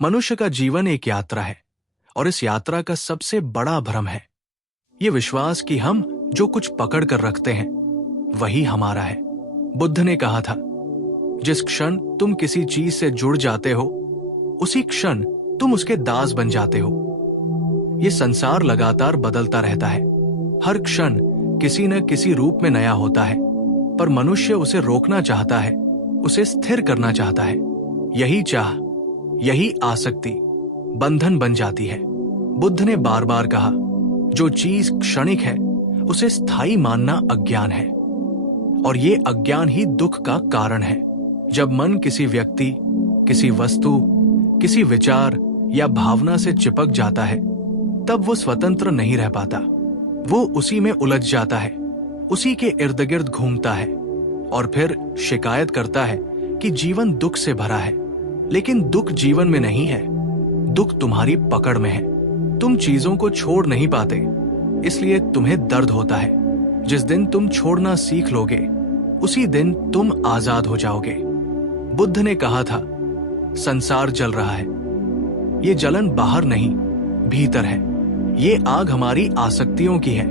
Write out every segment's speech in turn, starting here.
मनुष्य का जीवन एक यात्रा है और इस यात्रा का सबसे बड़ा भ्रम है ये विश्वास कि हम जो कुछ पकड़ कर रखते हैं वही हमारा है। बुद्ध ने कहा था, जिस क्षण तुम किसी चीज से जुड़ जाते हो उसी क्षण तुम उसके दास बन जाते हो। ये संसार लगातार बदलता रहता है, हर क्षण किसी न किसी रूप में नया होता है, पर मनुष्य उसे रोकना चाहता है, उसे स्थिर करना चाहता है। यही चाह, यही आसक्ति बंधन बन जाती है। बुद्ध ने बार बार कहा, जो चीज क्षणिक है उसे स्थायी मानना अज्ञान है और ये अज्ञान ही दुख का कारण है। जब मन किसी व्यक्ति, किसी वस्तु, किसी विचार या भावना से चिपक जाता है तब वो स्वतंत्र नहीं रह पाता। वो उसी में उलझ जाता है, उसी के इर्द गिर्द घूमता है और फिर शिकायत करता है कि जीवन दुख से भरा है। लेकिन दुख जीवन में नहीं है, दुख तुम्हारी पकड़ में है। तुम चीजों को छोड़ नहीं पाते, इसलिए तुम्हें दर्द होता है। जिस दिन तुम छोड़ना सीख लोगे उसी दिन तुम आजाद हो जाओगे। बुद्ध ने कहा था, संसार जल रहा है, ये जलन बाहर नहीं भीतर है। ये आग हमारी आसक्तियों की है।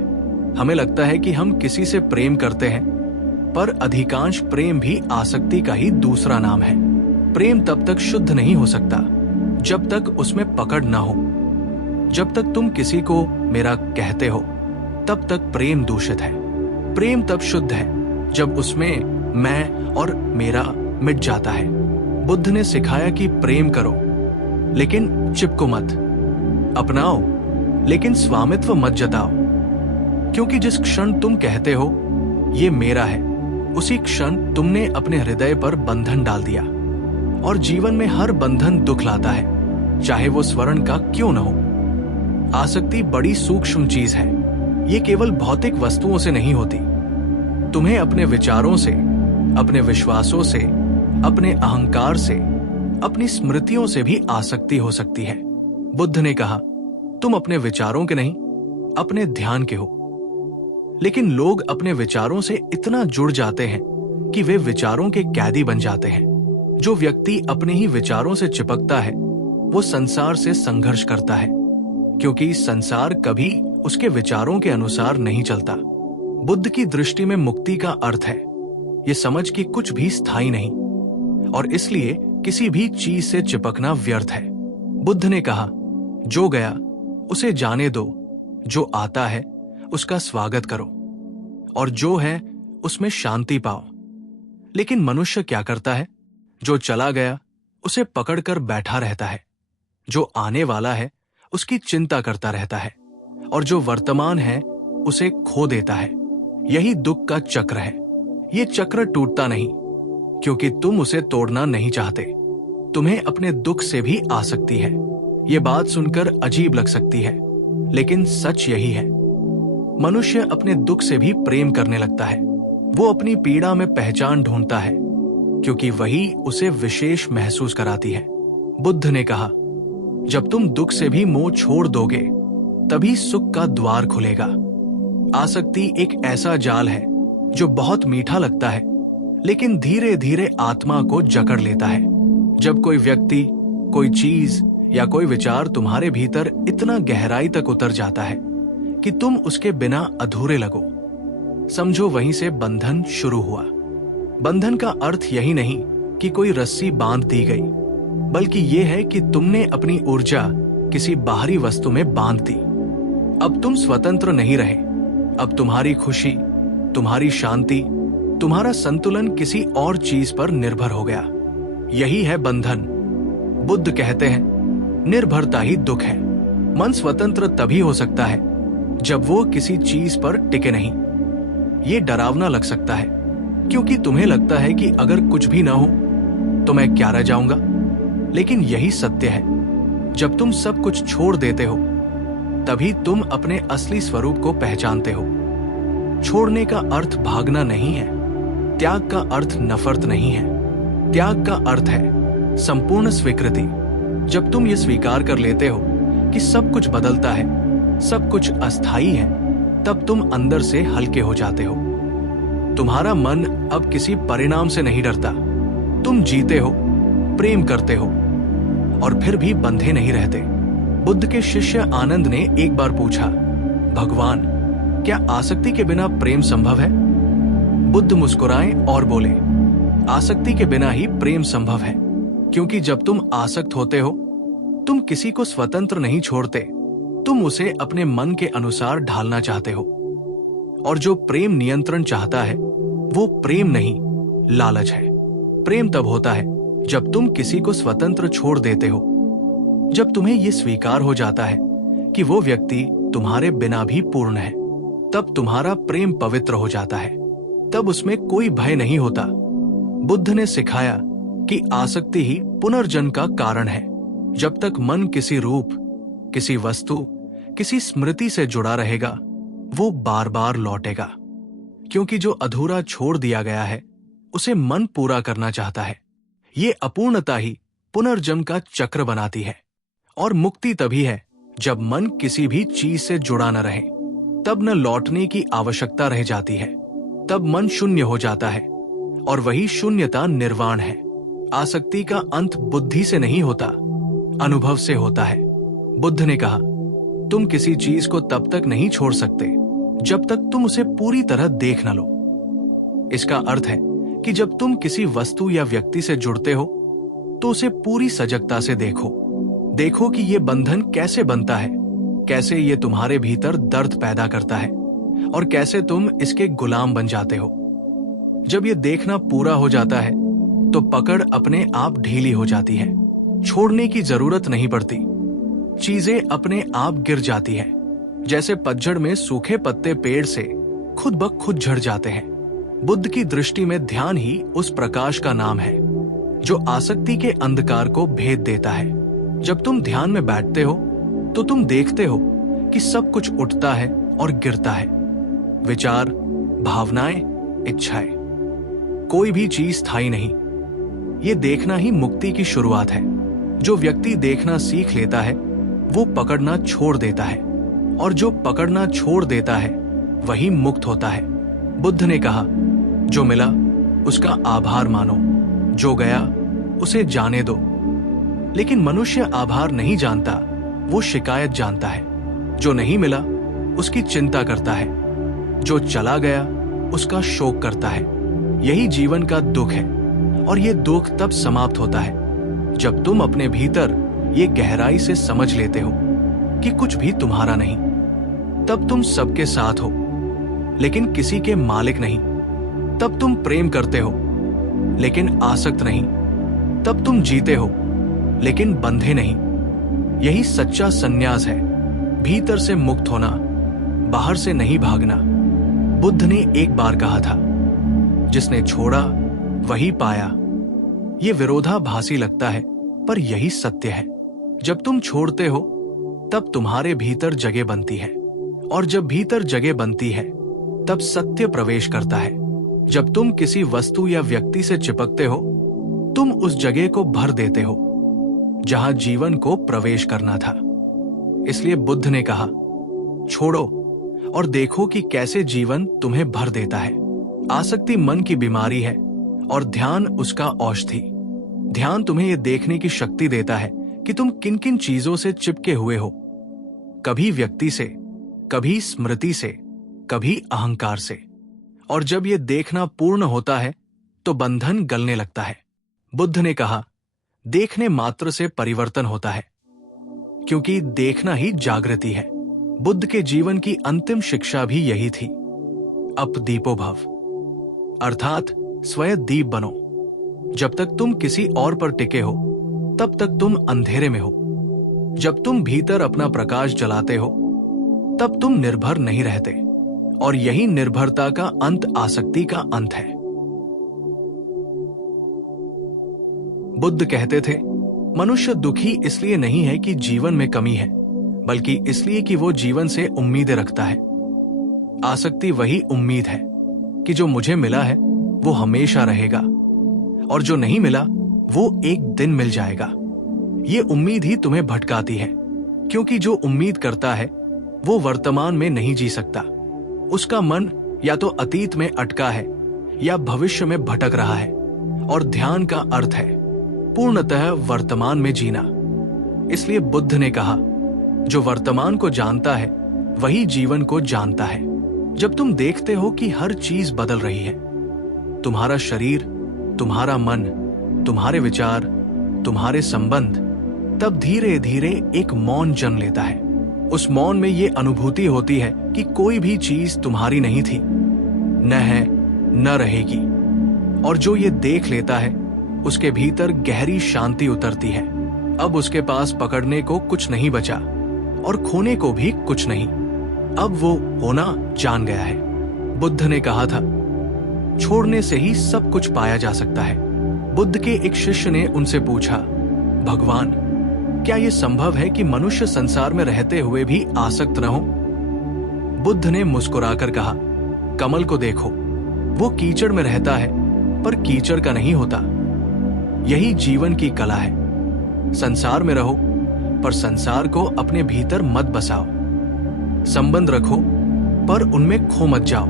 हमें लगता है कि हम किसी से प्रेम करते हैं, पर अधिकांश प्रेम भी आसक्ति का ही दूसरा नाम है। प्रेम तब तक शुद्ध नहीं हो सकता जब तक उसमें पकड़ ना हो। जब तक तुम किसी को मेरा कहते हो तब तक प्रेम दूषित है। प्रेम तब शुद्ध है जब उसमें मैं और मेरा मिट जाता है। बुद्ध ने सिखाया कि प्रेम करो लेकिन चिपको मत, अपनाओ लेकिन स्वामित्व मत जताओ, क्योंकि जिस क्षण तुम कहते हो ये मेरा है उसी क्षण तुमने अपने हृदय पर बंधन डाल दिया। और जीवन में हर बंधन दुख लाता है, चाहे वो स्वर्ण का क्यों न हो। आसक्ति बड़ी सूक्ष्म चीज है, ये केवल भौतिक वस्तुओं से नहीं होती। तुम्हें अपने विचारों से, अपने विश्वासों से, अपने अहंकार से, अपनी स्मृतियों से भी आसक्ति हो सकती है। बुद्ध ने कहा, तुम अपने विचारों के नहीं, अपने ध्यान के हो। लेकिन लोग अपने विचारों से इतना जुड़ जाते हैं कि वे विचारों के कैदी बन जाते हैं। जो व्यक्ति अपने ही विचारों से चिपकता है वो संसार से संघर्ष करता है, क्योंकि संसार कभी उसके विचारों के अनुसार नहीं चलता। बुद्ध की दृष्टि में मुक्ति का अर्थ है ये समझ कि कुछ भी स्थायी नहीं और इसलिए किसी भी चीज से चिपकना व्यर्थ है। बुद्ध ने कहा, जो गया उसे जाने दो, जो आता है उसका स्वागत करो और जो है उसमें शांति पाओ। लेकिन मनुष्य क्या करता है? जो चला गया उसे पकड़कर बैठा रहता है, जो आने वाला है उसकी चिंता करता रहता है और जो वर्तमान है उसे खो देता है। यही दुख का चक्र है। ये चक्र टूटता नहीं क्योंकि तुम उसे तोड़ना नहीं चाहते। तुम्हें अपने दुख से भी आसक्ति है। ये बात सुनकर अजीब लग सकती है, लेकिन सच यही है। मनुष्य अपने दुख से भी प्रेम करने लगता है। वो अपनी पीड़ा में पहचान ढूंढता है क्योंकि वही उसे विशेष महसूस कराती है। बुद्ध ने कहा, जब तुम दुख से भी मोह छोड़ दोगे तभी सुख का द्वार खुलेगा। आसक्ति एक ऐसा जाल है जो बहुत मीठा लगता है, लेकिन धीरे धीरे आत्मा को जकड़ लेता है। जब कोई व्यक्ति, कोई चीज या कोई विचार तुम्हारे भीतर इतना गहराई तक उतर जाता है कि तुम उसके बिना अधूरे लगो, समझो वहीं से बंधन शुरू हुआ। बंधन का अर्थ यही नहीं कि कोई रस्सी बांध दी गई, बल्कि यह है कि तुमने अपनी ऊर्जा किसी बाहरी वस्तु में बांध दी। अब तुम स्वतंत्र नहीं रहे। अब तुम्हारी खुशी, तुम्हारी शांति, तुम्हारा संतुलन किसी और चीज पर निर्भर हो गया। यही है बंधन। बुद्ध कहते हैं, निर्भरता ही दुख है। मन स्वतंत्र तभी हो सकता है जब वो किसी चीज पर टिके नहीं। ये डरावना लग सकता है क्योंकि तुम्हें लगता है कि अगर कुछ भी ना हो तो मैं क्या रह जाऊंगा। लेकिन यही सत्य है, जब तुम सब कुछ छोड़ देते हो तभी तुम अपने असली स्वरूप को पहचानते हो। छोड़ने का अर्थ भागना नहीं है, त्याग का अर्थ नफरत नहीं है। त्याग का अर्थ है संपूर्ण स्वीकृति। जब तुम ये स्वीकार कर लेते हो कि सब कुछ बदलता है, सब कुछ अस्थायी है, तब तुम अंदर से हल्के हो जाते हो। तुम्हारा मन अब किसी परिणाम से नहीं डरता। तुम जीते हो, प्रेम करते हो और फिर भी बंधे नहीं रहते। बुद्ध के शिष्य आनंद ने एक बार पूछा, भगवान, क्या आसक्ति के बिना प्रेम संभव है? बुद्ध मुस्कुराए और बोले, आसक्ति के बिना ही प्रेम संभव है, क्योंकि जब तुम आसक्त होते हो, तुम किसी को स्वतंत्र नहीं छोड़ते, तुम उसे अपने मन के अनुसार ढालना चाहते हो। और जो प्रेम नियंत्रण चाहता है, वो प्रेम नहीं, लालच है। प्रेम तब होता है जब तुम किसी को स्वतंत्र छोड़ देते हो, जब तुम्हें यह स्वीकार हो जाता है कि वो व्यक्ति तुम्हारे बिना भी पूर्ण है, तब तुम्हारा प्रेम पवित्र हो जाता है, तब उसमें कोई भय नहीं होता। बुद्ध ने सिखाया कि आसक्ति ही पुनर्जन्म का कारण है। जब तक मन किसी रूप, किसी वस्तु, किसी स्मृति से जुड़ा रहेगा, वो बार बार लौटेगा, क्योंकि जो अधूरा छोड़ दिया गया है उसे मन पूरा करना चाहता है। ये अपूर्णता ही पुनर्जन्म का चक्र बनाती है। और मुक्ति तभी है जब मन किसी भी चीज से जुड़ा न रहे, तब न लौटने की आवश्यकता रह जाती है, तब मन शून्य हो जाता है, और वही शून्यता निर्वाण है। आसक्ति का अंत बुद्धि से नहीं होता, अनुभव से होता है। बुद्ध ने कहा, तुम किसी चीज को तब तक नहीं छोड़ सकते जब तक तुम उसे पूरी तरह देख न लो। इसका अर्थ है कि जब तुम किसी वस्तु या व्यक्ति से जुड़ते हो तो उसे पूरी सजगता से देखो कि ये बंधन कैसे बनता है, कैसे ये तुम्हारे भीतर दर्द पैदा करता है और कैसे तुम इसके गुलाम बन जाते हो। जब ये देखना पूरा हो जाता है तो पकड़ अपने आप ढीली हो जाती है, छोड़ने की जरूरत नहीं पड़ती, चीजें अपने आप गिर जाती है। जैसे पतझड़ में सूखे पत्ते पेड़ से खुद ब खुद झड़ जाते हैं। बुद्ध की दृष्टि में ध्यान ही उस प्रकाश का नाम है जो आसक्ति के अंधकार को भेद देता है। जब तुम ध्यान में बैठते हो तो तुम देखते हो कि सब कुछ उठता है और गिरता है, विचार, भावनाएं, इच्छाएं, कोई भी चीज स्थायी नहीं। ये देखना ही मुक्ति की शुरुआत है। जो व्यक्ति देखना सीख लेता है वो पकड़ना छोड़ देता है, और जो पकड़ना छोड़ देता है वही मुक्त होता है। बुद्ध ने कहा, जो मिला उसका आभार मानो, जो गया उसे जाने दो। लेकिन मनुष्य आभार नहीं जानता, वो शिकायत जानता है। जो नहीं मिला उसकी चिंता करता है, जो चला गया उसका शोक करता है। यही जीवन का दुख है, और ये दुख तब समाप्त होता है जब तुम अपने भीतर ये गहराई से समझ लेते हो कि कुछ भी तुम्हारा नहीं। तब तुम सबके साथ हो लेकिन किसी के मालिक नहीं। तब तुम प्रेम करते हो लेकिन आसक्त नहीं। तब तुम जीते हो लेकिन बंधे नहीं। यही सच्चा संन्यास है, भीतर से मुक्त होना, बाहर से नहीं भागना। बुद्ध ने एक बार कहा था, जिसने छोड़ा वही पाया। ये विरोधाभासी लगता है, पर यही सत्य है। जब तुम छोड़ते हो तब तुम्हारे भीतर जगह बनती है, और जब भीतर जगह बनती है तब सत्य प्रवेश करता है। जब तुम किसी वस्तु या व्यक्ति से चिपकते हो, तुम उस जगह को भर देते हो जहां जीवन को प्रवेश करना था। इसलिए बुद्ध ने कहा, छोड़ो और देखो कि कैसे जीवन तुम्हें भर देता है। आसक्ति मन की बीमारी है और ध्यान उसका औषधि। ध्यान तुम्हें यह देखने की शक्ति देता है कि तुम किन किन चीजों से चिपके हुए हो, कभी व्यक्ति से, कभी स्मृति से, कभी अहंकार से। और जब यह देखना पूर्ण होता है तो बंधन गलने लगता है। बुद्ध ने कहा, देखने मात्र से परिवर्तन होता है, क्योंकि देखना ही जागृति है। बुद्ध के जीवन की अंतिम शिक्षा भी यही थी, अपदीपो भव, अर्थात स्वयं दीप बनो। जब तक तुम किसी और पर टिके हो तब तक तुम अंधेरे में हो। जब तुम भीतर अपना प्रकाश जलाते हो तब तुम निर्भर नहीं रहते, और यही निर्भरता का अंत आसक्ति का अंत है। बुद्ध कहते थे, मनुष्य दुखी इसलिए नहीं है कि जीवन में कमी है, बल्कि इसलिए कि वो जीवन से उम्मीदें रखता है। आसक्ति वही उम्मीद है कि जो मुझे मिला है वो हमेशा रहेगा, और जो नहीं मिला वो एक दिन मिल जाएगा। ये उम्मीद ही तुम्हें भटकाती है, क्योंकि जो उम्मीद करता है वो वर्तमान में नहीं जी सकता। उसका मन या तो अतीत में अटका है या भविष्य में भटक रहा है, और ध्यान का अर्थ है पूर्णतः वर्तमान में जीना। इसलिए बुद्ध ने कहा, जो वर्तमान को जानता है वही जीवन को जानता है। जब तुम देखते हो कि हर चीज बदल रही है, तुम्हारा शरीर, तुम्हारा मन, तुम्हारे विचार, तुम्हारे संबंध, तब धीरे धीरे एक मौन जन्म लेता है। उस मौन में ये अनुभूति होती है कि कोई भी चीज तुम्हारी नहीं थी, न है, न रहेगी। और जो ये देख लेता है उसके भीतर गहरी शांति उतरती है। अब उसके पास पकड़ने को कुछ नहीं बचा और खोने को भी कुछ नहीं। अब वो होना जान गया है। बुद्ध ने कहा था, छोड़ने से ही सब कुछ पाया जा सकता है। बुद्ध के एक शिष्य ने उनसे पूछा, भगवान, क्या यह संभव है कि मनुष्य संसार में रहते हुए भी आसक्त न हो? बुद्ध ने मुस्कुराकर कहा, कमल को देखो, वो कीचड़ में रहता है पर कीचड़ का नहीं होता। यही जीवन की कला है। संसार में रहो पर संसार को अपने भीतर मत बसाओ। संबंध रखो पर उनमें खो मत जाओ।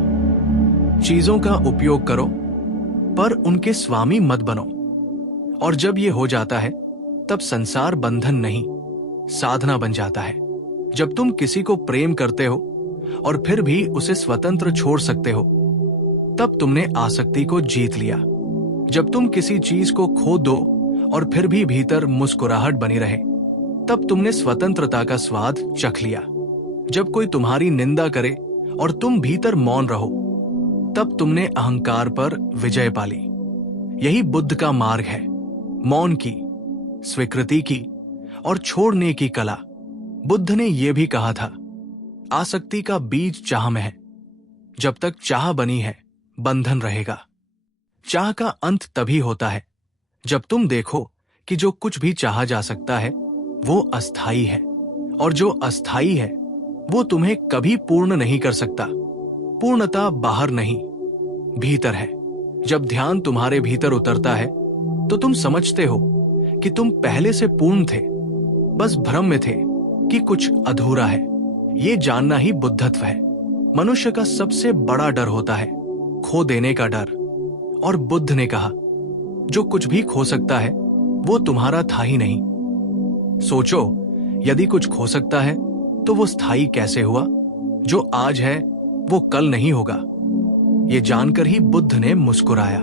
चीजों का उपयोग करो पर उनके स्वामी मत बनो। और जब ये हो जाता है तब संसार बंधन नहीं, साधना बन जाता है। जब तुम किसी को प्रेम करते हो और फिर भी उसे स्वतंत्र छोड़ सकते हो, तब तुमने आसक्ति को जीत लिया। जब तुम किसी चीज को खो दो और फिर भी भीतर मुस्कुराहट बनी रहे, तब तुमने स्वतंत्रता का स्वाद चख लिया। जब कोई तुम्हारी निंदा करे और तुम भीतर मौन रहो, तब तुमने अहंकार पर विजय पाली। यही बुद्ध का मार्ग है, मौन की, स्वीकृति की और छोड़ने की कला। बुद्ध ने यह भी कहा था, आसक्ति का बीज चाह में है। जब तक चाह बनी है, बंधन रहेगा। चाह का अंत तभी होता है जब तुम देखो कि जो कुछ भी चाहा जा सकता है वो अस्थाई है, और जो अस्थाई है वो तुम्हें कभी पूर्ण नहीं कर सकता। पूर्णता बाहर नहीं, भीतर है। जब ध्यान तुम्हारे भीतर उतरता है तो तुम समझते हो कि तुम पहले से पूर्ण थे, बस भ्रम में थे कि कुछ अधूरा है। ये जानना ही बुद्धत्व है। मनुष्य का सबसे बड़ा डर होता है खो देने का डर। और बुद्ध ने कहा, जो कुछ भी खो सकता है वो तुम्हारा था ही नहीं। सोचो, यदि कुछ खो सकता है तो वो स्थायी कैसे हुआ? जो आज है वो कल नहीं होगा। ये जानकर ही बुद्ध ने मुस्कुराया।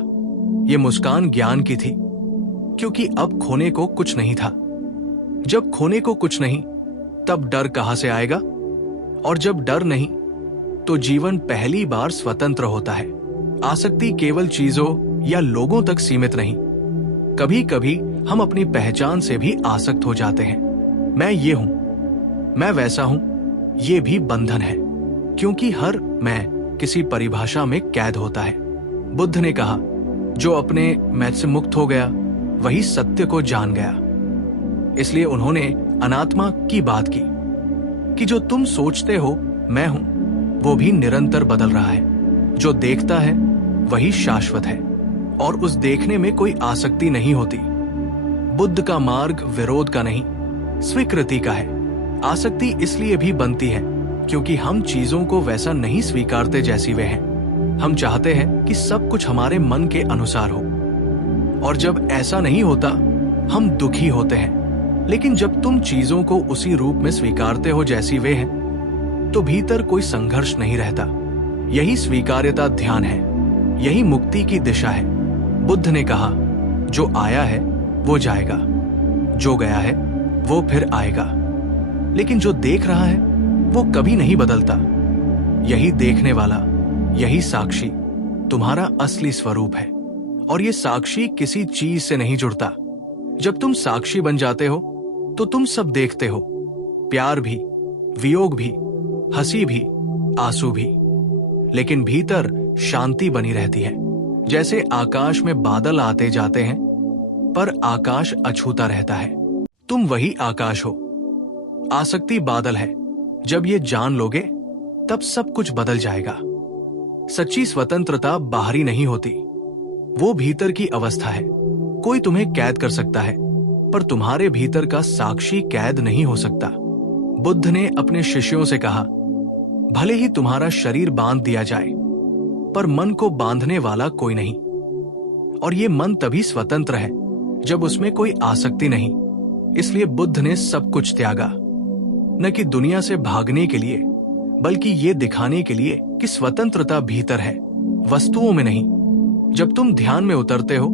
ये मुस्कान ज्ञान की थी, क्योंकि अब खोने को कुछ नहीं था। जब खोने को कुछ नहीं, तब डर कहां से आएगा? और जब डर नहीं, तो जीवन पहली बार स्वतंत्र होता है। आसक्ति केवल चीजों या लोगों तक सीमित नहीं। कभी कभी हम अपनी पहचान से भी आसक्त हो जाते हैं। मैं ये हूं, मैं वैसा हूं, ये भी बंधन है, क्योंकि हर मैं किसी परिभाषा में कैद होता है। बुद्ध ने कहा, जो अपने मैं से मुक्त हो गया वही सत्य को जान गया। इसलिए उन्होंने अनात्मा की बात की कि जो तुम सोचते हो मैं हूं, वो भी निरंतर बदल रहा है। जो देखता है वही शाश्वत है, और उस देखने में कोई आसक्ति नहीं होती। बुद्ध का मार्ग विरोध का नहीं, स्वीकृति का है। आसक्ति इसलिए भी बनती है क्योंकि हम चीजों को वैसा नहीं स्वीकारते जैसी वे हैं। हम चाहते हैं कि सब कुछ हमारे मन के अनुसार हो, और जब ऐसा नहीं होता हम दुखी होते हैं। लेकिन जब तुम चीजों को उसी रूप में स्वीकारते हो जैसी वे हैं, तो भीतर कोई संघर्ष नहीं रहता। यही स्वीकार्यता ध्यान है, यही मुक्ति की दिशा है। बुद्ध ने कहा, जो आया है वो जाएगा, जो गया है वो फिर आएगा, लेकिन जो देख रहा है वो कभी नहीं बदलता। यही देखने वाला, यही साक्षी तुम्हारा असली स्वरूप है, और ये साक्षी किसी चीज से नहीं जुड़ता। जब तुम साक्षी बन जाते हो तो तुम सब देखते हो, प्यार भी, वियोग भी, हंसी भी, आंसू भी, लेकिन भीतर शांति बनी रहती है। जैसे आकाश में बादल आते जाते हैं पर आकाश अछूता रहता है। तुम वही आकाश हो। आसक्ति बादल है। जब ये जान लोगे तब सब कुछ बदल जाएगा। सच्ची स्वतंत्रता बाहरी नहीं होती, वो भीतर की अवस्था है। कोई तुम्हें कैद कर सकता है पर तुम्हारे भीतर का साक्षी कैद नहीं हो सकता। बुद्ध ने अपने शिष्यों से कहा, भले ही तुम्हारा शरीर बांध दिया जाए पर मन को बांधने वाला कोई नहीं। और ये मन तभी स्वतंत्र है जब उसमें कोई आसक्ति नहीं। इसलिए बुद्ध ने सब कुछ त्यागा, न कि दुनिया से भागने के लिए, बल्कि ये दिखाने के लिए कि स्वतंत्रता भीतर है, वस्तुओं में नहीं। जब तुम ध्यान में उतरते हो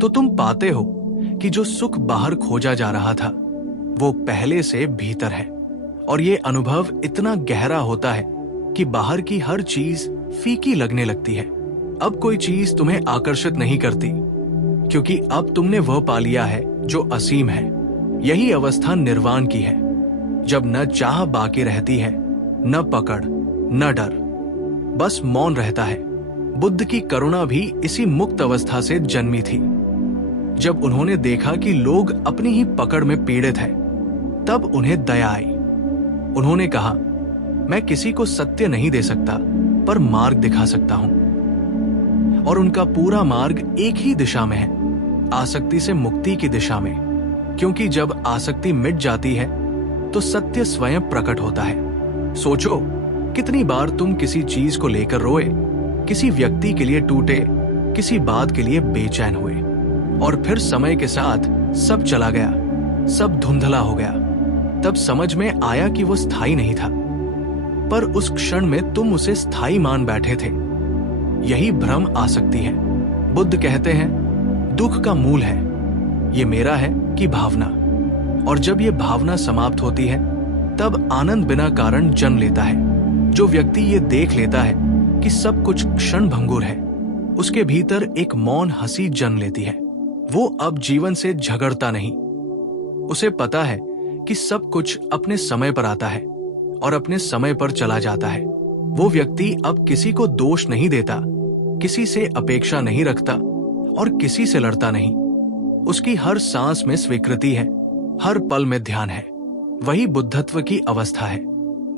तो तुम पाते हो कि जो सुख बाहर खोजा जा रहा था वो पहले से भीतर है, और ये अनुभव इतना गहरा होता है कि बाहर की हर चीज फीकी लगने लगती है। अब कोई चीज तुम्हें आकर्षित नहीं करती, क्योंकि अब तुमने वह पा लिया है जो असीम है। यही अवस्था निर्वाण की है, जब न चाह बाकी रहती है, न पकड़, न डर, बस मौन रहता है। बुद्ध की करुणा भी इसी मुक्त अवस्था से जन्मी थी। जब उन्होंने देखा कि लोग अपनी ही पकड़ में पीड़ित हैं, तब उन्हें दया आई। उन्होंने कहा, मैं किसी को सत्य नहीं दे सकता, पर मार्ग दिखा सकता हूं। और उनका पूरा मार्ग एक ही दिशा में है, आसक्ति से मुक्ति की दिशा में। क्योंकि जब आसक्ति मिट जाती है तो सत्य स्वयं प्रकट होता है। सोचो, कितनी बार तुम किसी चीज को लेकर रोए, किसी व्यक्ति के लिए टूटे, किसी बात के लिए बेचैन हुए, और फिर समय के साथ सब चला गया, सब धुंधला हो गया। तब समझ में आया कि वो स्थायी नहीं था, पर उस क्षण में तुम उसे स्थायी मान बैठे थे। यही भ्रम आसक्ति है। बुद्ध कहते हैं, दुख का मूल है ये मेरा है की भावना, और जब ये भावना समाप्त होती है तब आनंद बिना कारण जन्म लेता है। जो व्यक्ति ये देख लेता है कि सब कुछ क्षण भंगुर है, उसके भीतर एक मौन हंसी जन्म लेती है। वो अब जीवन से झगड़ता नहीं। उसे पता है कि सब कुछ अपने समय पर आता है और अपने समय पर चला जाता है। वो व्यक्ति अब किसी को दोष नहीं देता, किसी से अपेक्षा नहीं रखता और किसी से लड़ता नहीं। उसकी हर सांस में स्वीकृति है, हर पल में ध्यान है। वही बुद्धत्व की अवस्था है।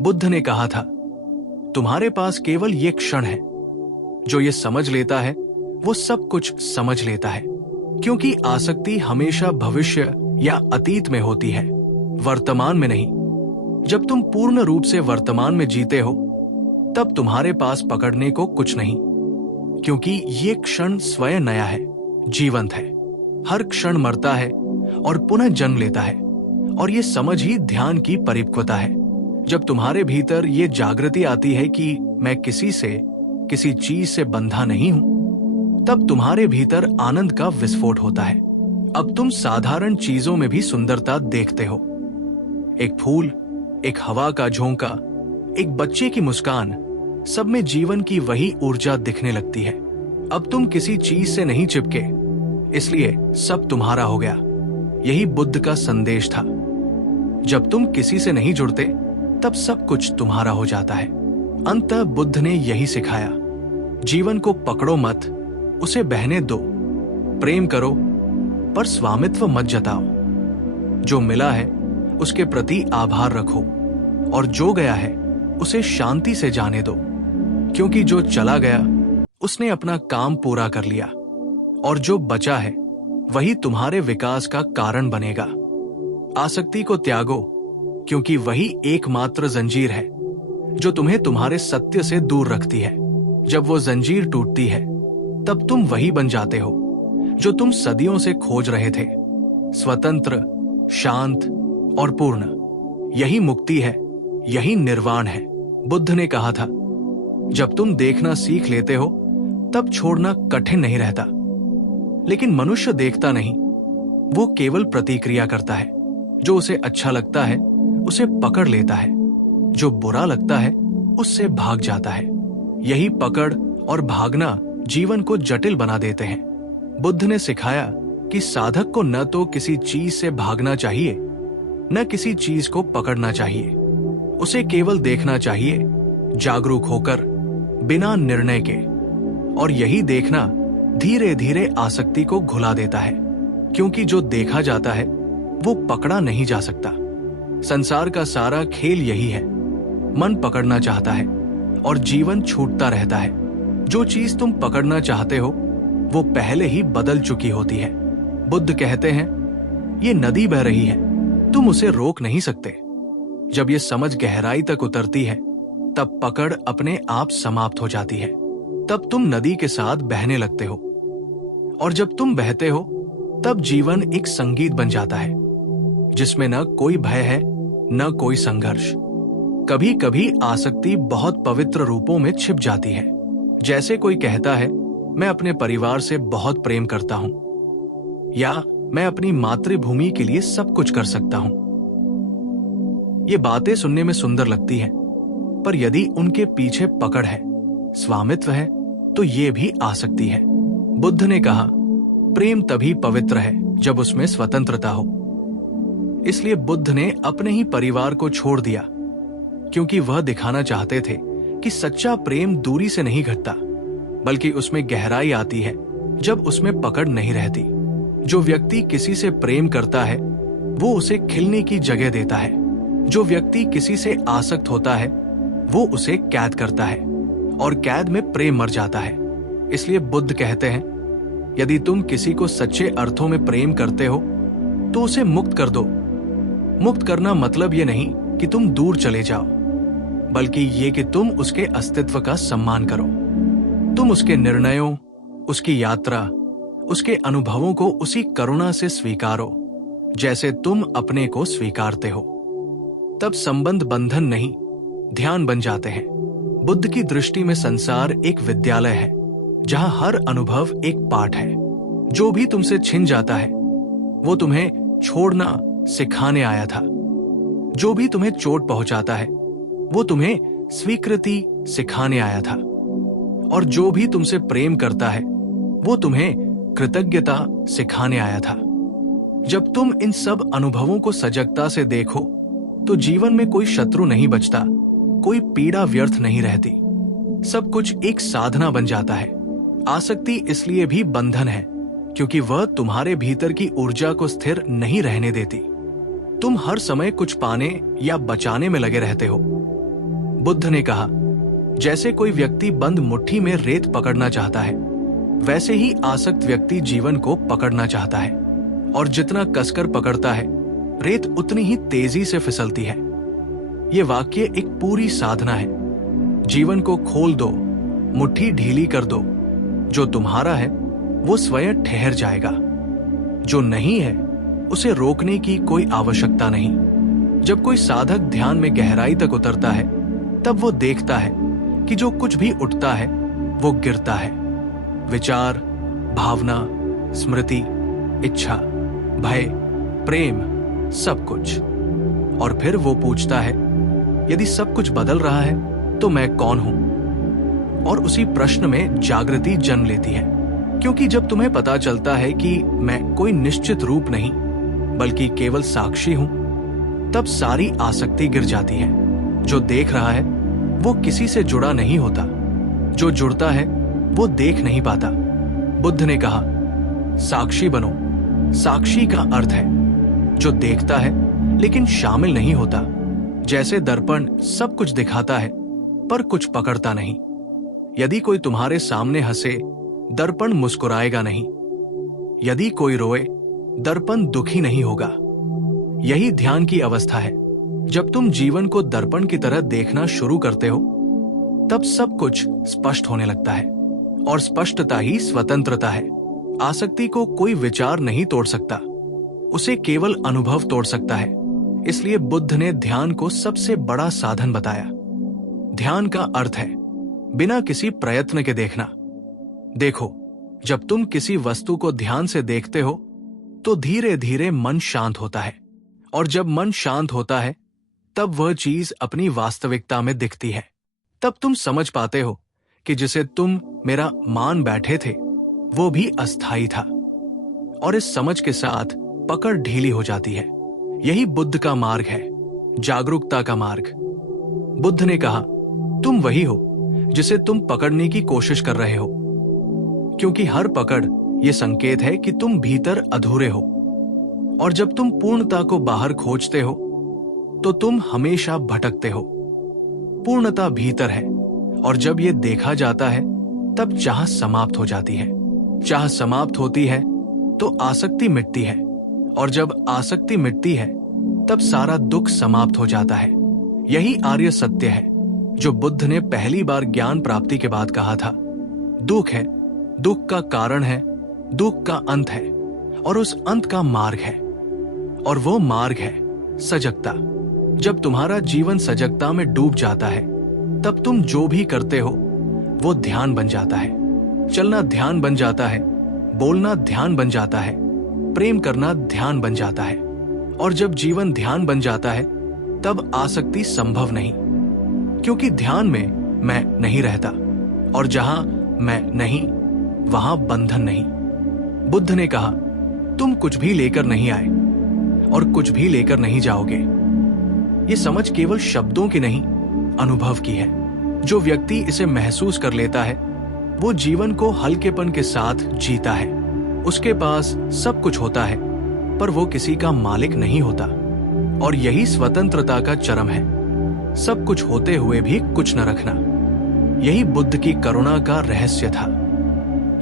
बुद्ध ने कहा था, तुम्हारे पास केवल ये क्षण है। जो ये समझ लेता है वो सब कुछ समझ लेता है, क्योंकि आसक्ति हमेशा भविष्य या अतीत में होती है, वर्तमान में नहीं। जब तुम पूर्ण रूप से वर्तमान में जीते हो तब तुम्हारे पास पकड़ने को कुछ नहीं, क्योंकि ये क्षण स्वयं नया है, जीवंत है। हर क्षण मरता है और पुनः जन्म लेता है, और ये समझ ही ध्यान की परिपक्वता है। जब तुम्हारे भीतर ये जागृति आती है कि मैं किसी से, किसी चीज से बंधा नहीं हूं, तब तुम्हारे भीतर आनंद का विस्फोट होता है। अब तुम साधारण चीजों में भी सुंदरता देखते हो। एक फूल, एक हवा का झोंका, एक बच्चे की मुस्कान, सब में जीवन की वही ऊर्जा दिखने लगती है। अब तुम किसी चीज से नहीं चिपके, इसलिए सब तुम्हारा हो गया। यही बुद्ध का संदेश था। जब तुम किसी से नहीं जुड़ते तब सब कुछ तुम्हारा हो जाता है। अंततः बुद्ध ने यही सिखाया, जीवन को पकड़ो मत, उसे बहने दो। प्रेम करो पर स्वामित्व मत जताओ। जो मिला है उसके प्रति आभार रखो, और जो गया है उसे शांति से जाने दो, क्योंकि जो चला गया उसने अपना काम पूरा कर लिया, और जो बचा है वही तुम्हारे विकास का कारण बनेगा। आसक्ति को त्यागो, क्योंकि वही एकमात्र जंजीर है जो तुम्हें तुम्हारे सत्य से दूर रखती है। जब वो जंजीर टूटती है तब तुम वही बन जाते हो जो तुम सदियों से खोज रहे थे, स्वतंत्र, शांत और पूर्ण। यही मुक्ति है, यही निर्वाण है। बुद्ध ने कहा था, जब तुम देखना सीख लेते हो तब छोड़ना कठिन नहीं रहता। लेकिन मनुष्य देखता नहीं, वो केवल प्रतिक्रिया करता है। जो उसे अच्छा लगता है उसे पकड़ लेता है, जो बुरा लगता है उससे भाग जाता है। यही पकड़ और भागना जीवन को जटिल बना देते हैं। बुद्ध ने सिखाया कि साधक को न तो किसी चीज से भागना चाहिए, न किसी चीज को पकड़ना चाहिए। उसे केवल देखना चाहिए, जागरूक होकर, बिना निर्णय के। और यही देखना धीरे धीरे आसक्ति को घुला देता है, क्योंकि जो देखा जाता है वो पकड़ा नहीं जा सकता। संसार का सारा खेल यही है। मन पकड़ना चाहता है और जीवन छूटता रहता है। जो चीज तुम पकड़ना चाहते हो वो पहले ही बदल चुकी होती है। बुद्ध कहते हैं, ये नदी बह रही है, तुम उसे रोक नहीं सकते। जब ये समझ गहराई तक उतरती है तब पकड़ अपने आप समाप्त हो जाती है। तब तुम नदी के साथ बहने लगते हो, और जब तुम बहते हो तब जीवन एक संगीत बन जाता है। जिसमें न कोई भय है न कोई संघर्ष। कभी कभी आसक्ति बहुत पवित्र रूपों में छिप जाती है। जैसे कोई कहता है, मैं अपने परिवार से बहुत प्रेम करता हूं, या मैं अपनी मातृभूमि के लिए सब कुछ कर सकता हूं। ये बातें सुनने में सुंदर लगती हैं, पर यदि उनके पीछे पकड़ है, स्वामित्व है, तो ये भी आसक्ति है। बुद्ध ने कहा, प्रेम तभी पवित्र है जब उसमें स्वतंत्रता हो। इसलिए बुद्ध ने अपने ही परिवार को छोड़ दिया, क्योंकि वह दिखाना चाहते थे कि सच्चा प्रेम दूरी से नहीं घटता, बल्कि उसमें गहराई आती है जब उसमें पकड़ नहीं रहती। जो व्यक्ति किसी से प्रेम करता है वो उसे खिलने की जगह देता है। जो व्यक्ति किसी से आसक्त होता है वो उसे कैद करता है, और कैद में प्रेम मर जाता है। इसलिए बुद्ध कहते हैं, यदि तुम किसी को सच्चे अर्थों में प्रेम करते हो तो उसे मुक्त कर दो। मुक्त करना मतलब ये नहीं कि तुम दूर चले जाओ, बल्कि ये कि तुम उसके अस्तित्व का सम्मान करो। तुम उसके निर्णयों, उसकी यात्रा, उसके अनुभवों को उसी करुणा से स्वीकारो जैसे तुम अपने को स्वीकारते हो। तब संबंध बंधन नहीं, ध्यान बन जाते हैं। बुद्ध की दृष्टि में संसार एक विद्यालय है, जहां हर अनुभव एक पाठ है। जो भी तुमसे छिन जाता है वो तुम्हें छोड़ना सिखाने आया था। जो भी तुम्हें चोट पहुंचाता है वो तुम्हें स्वीकृति सिखाने आया था। और जो भी तुमसे प्रेम करता है वो तुम्हें कृतज्ञता सिखाने आया था। जब तुम इन सब अनुभवों को सजगता से देखो तो जीवन में कोई शत्रु नहीं बचता, कोई पीड़ा व्यर्थ नहीं रहती। सब कुछ एक साधना बन जाता है। आसक्ति इसलिए भी बंधन है क्योंकि वह तुम्हारे भीतर की ऊर्जा को स्थिर नहीं रहने देती। तुम हर समय कुछ पाने या बचाने में लगे रहते हो। बुद्ध ने कहा, जैसे कोई व्यक्ति बंद मुट्ठी में रेत पकड़ना चाहता है, वैसे ही आसक्त व्यक्ति जीवन को पकड़ना चाहता है, और जितना कसकर पकड़ता है रेत उतनी ही तेजी से फिसलती है। ये वाक्य एक पूरी साधना है। जीवन को खोल दो, मुट्ठी ढीली कर दो। जो तुम्हारा है वो स्वयं ठहर जाएगा। जो नहीं है उसे रोकने की कोई आवश्यकता नहीं। जब कोई साधक ध्यान में गहराई तक उतरता है तब वो देखता है कि जो कुछ भी उठता है वो गिरता है। विचार, भावना, स्मृति, इच्छा, भय, प्रेम, सब कुछ। और फिर वो पूछता है, यदि सब कुछ बदल रहा है तो मैं कौन हूं? और उसी प्रश्न में जागृति जन्म लेती है। क्योंकि जब तुम्हें पता चलता है कि मैं कोई निश्चित रूप नहीं बल्कि केवल साक्षी हूं, तब सारी आसक्ति गिर जाती है। जो देख रहा है वो किसी से जुड़ा नहीं होता, जो जुड़ता है वो देख नहीं पाता। बुद्ध ने कहा, साक्षी बनो। साक्षी का अर्थ है जो देखता है लेकिन शामिल नहीं होता। जैसे दर्पण सब कुछ दिखाता है पर कुछ पकड़ता नहीं। यदि कोई तुम्हारे सामने हंसे, दर्पण मुस्कुराएगा नहीं। यदि कोई रोए, दर्पण दुखी नहीं होगा। यही ध्यान की अवस्था है। जब तुम जीवन को दर्पण की तरह देखना शुरू करते हो तब सब कुछ स्पष्ट होने लगता है, और स्पष्टता ही स्वतंत्रता है। आसक्ति को कोई विचार नहीं तोड़ सकता, उसे केवल अनुभव तोड़ सकता है। इसलिए बुद्ध ने ध्यान को सबसे बड़ा साधन बताया। ध्यान का अर्थ है बिना किसी प्रयत्न के देखना। देखो, जब तुम किसी वस्तु को ध्यान से देखते हो तो धीरे धीरे मन शांत होता है, और जब मन शांत होता है तब वह चीज अपनी वास्तविकता में दिखती है। तब तुम समझ पाते हो कि जिसे तुम मेरा मान बैठे थे वो भी अस्थायी था, और इस समझ के साथ पकड़ ढीली हो जाती है। यही बुद्ध का मार्ग है, जागरूकता का मार्ग। बुद्ध ने कहा, तुम वही हो जिसे तुम पकड़ने की कोशिश कर रहे हो, क्योंकि हर पकड़ ये संकेत है कि तुम भीतर अधूरे हो। और जब तुम पूर्णता को बाहर खोजते हो तो तुम हमेशा भटकते हो। पूर्णता भीतर है, और जब ये देखा जाता है तब चाह समाप्त हो जाती है। चाह समाप्त होती है तो आसक्ति मिटती है, और जब आसक्ति मिटती है तब सारा दुख समाप्त हो जाता है। यही आर्य सत्य है जो बुद्ध ने पहली बार ज्ञान प्राप्ति के बाद कहा था। दुख है, दुख का कारण है, दुख का अंत है, और उस अंत का मार्ग है। और वो मार्ग है सजगता। जब तुम्हारा जीवन सजगता में डूब जाता है, तब तुम जो भी करते हो वो ध्यान बन जाता है। चलना ध्यान बन जाता है, बोलना ध्यान बन जाता है, प्रेम करना ध्यान बन जाता है। और जब जीवन ध्यान बन जाता है, तब आसक्ति संभव नहीं, क्योंकि ध्यान में मैं नहीं रहता, और जहां मैं नहीं वहां बंधन नहीं। बुद्ध ने कहा, तुम कुछ भी लेकर नहीं आए और कुछ भी लेकर नहीं जाओगे। ये समझ केवल शब्दों की नहीं, अनुभव की है। जो व्यक्ति इसे महसूस कर लेता है, वो जीवन को हल्केपन के साथ जीता है। उसके पास सब कुछ होता है, पर वो किसी का मालिक नहीं होता। और यही स्वतंत्रता का चरम है, सब कुछ होते हुए भी कुछ न रखना। यही बुद्ध की करुणा का रहस्य था।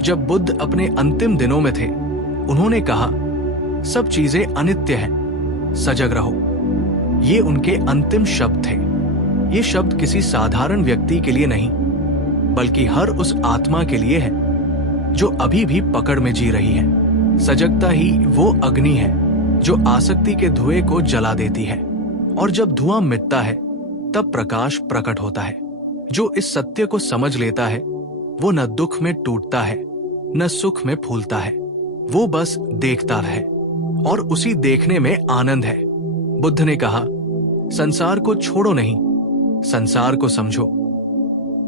जब बुद्ध अपने अंतिम दिनों में थे, उन्होंने कहा, सब चीजें अनित्य हैं, सजग रहो। ये उनके अंतिम शब्द थे। ये शब्द किसी साधारण व्यक्ति के लिए नहीं, बल्कि हर उस आत्मा के लिए है जो अभी भी पकड़ में जी रही है। सजगता ही वो अग्नि है जो आसक्ति के धुएं को जला देती है, और जब धुआं मिटता है तब प्रकाश प्रकट होता है। जो इस सत्य को समझ लेता है, वो न दुख में टूटता है, न सुख में फूलता है। वो बस देखता रहे, और उसी देखने में आनंद है। बुद्ध ने कहा, संसार को छोड़ो नहीं, संसार को समझो,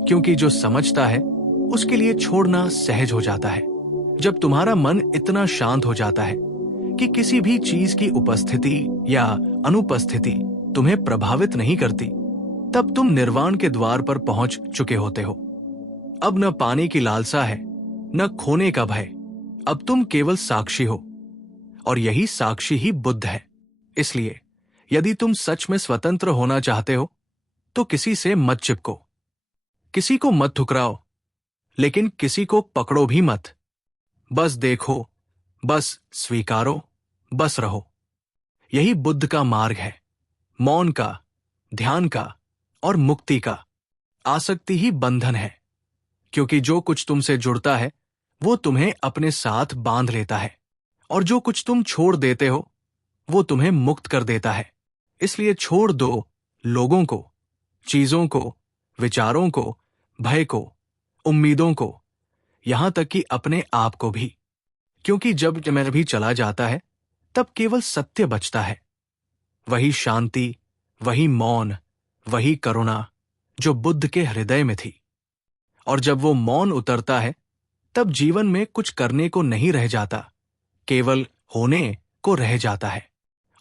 क्योंकि जो समझता है उसके लिए छोड़ना सहज हो जाता है। जब तुम्हारा मन इतना शांत हो जाता है कि किसी भी चीज की उपस्थिति या अनुपस्थिति तुम्हें प्रभावित नहीं करती, तब तुम निर्वाण के द्वार पर पहुंच चुके होते हो। अब न पाने की लालसा है, न खोने का भय। अब तुम केवल साक्षी हो, और यही साक्षी ही बुद्ध है। इसलिए यदि तुम सच में स्वतंत्र होना चाहते हो, तो किसी से मत चिपको, किसी को मत ठुकराओ, लेकिन किसी को पकड़ो भी मत। बस देखो, बस स्वीकारो, बस रहो। यही बुद्ध का मार्ग है, मौन का, ध्यान का और मुक्ति का। आसक्ति ही बंधन है, क्योंकि जो कुछ तुमसे जुड़ता है वो तुम्हें अपने साथ बांध लेता है, और जो कुछ तुम छोड़ देते हो वो तुम्हें मुक्त कर देता है। इसलिए छोड़ दो लोगों को, चीजों को, विचारों को, भय को, उम्मीदों को, यहां तक कि अपने आप को भी। क्योंकि जब मैं भी चला जाता है, तब केवल सत्य बचता है। वही शांति, वही मौन, वही करुणा जो बुद्ध के हृदय में थी। और जब वो मौन उतरता है, तब जीवन में कुछ करने को नहीं रह जाता, केवल होने को रह जाता है।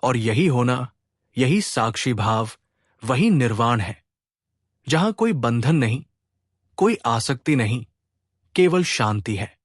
और यही होना, यही साक्षी भाव, वही निर्वाण है, जहां कोई बंधन नहीं, कोई आसक्ति नहीं, केवल शांति है।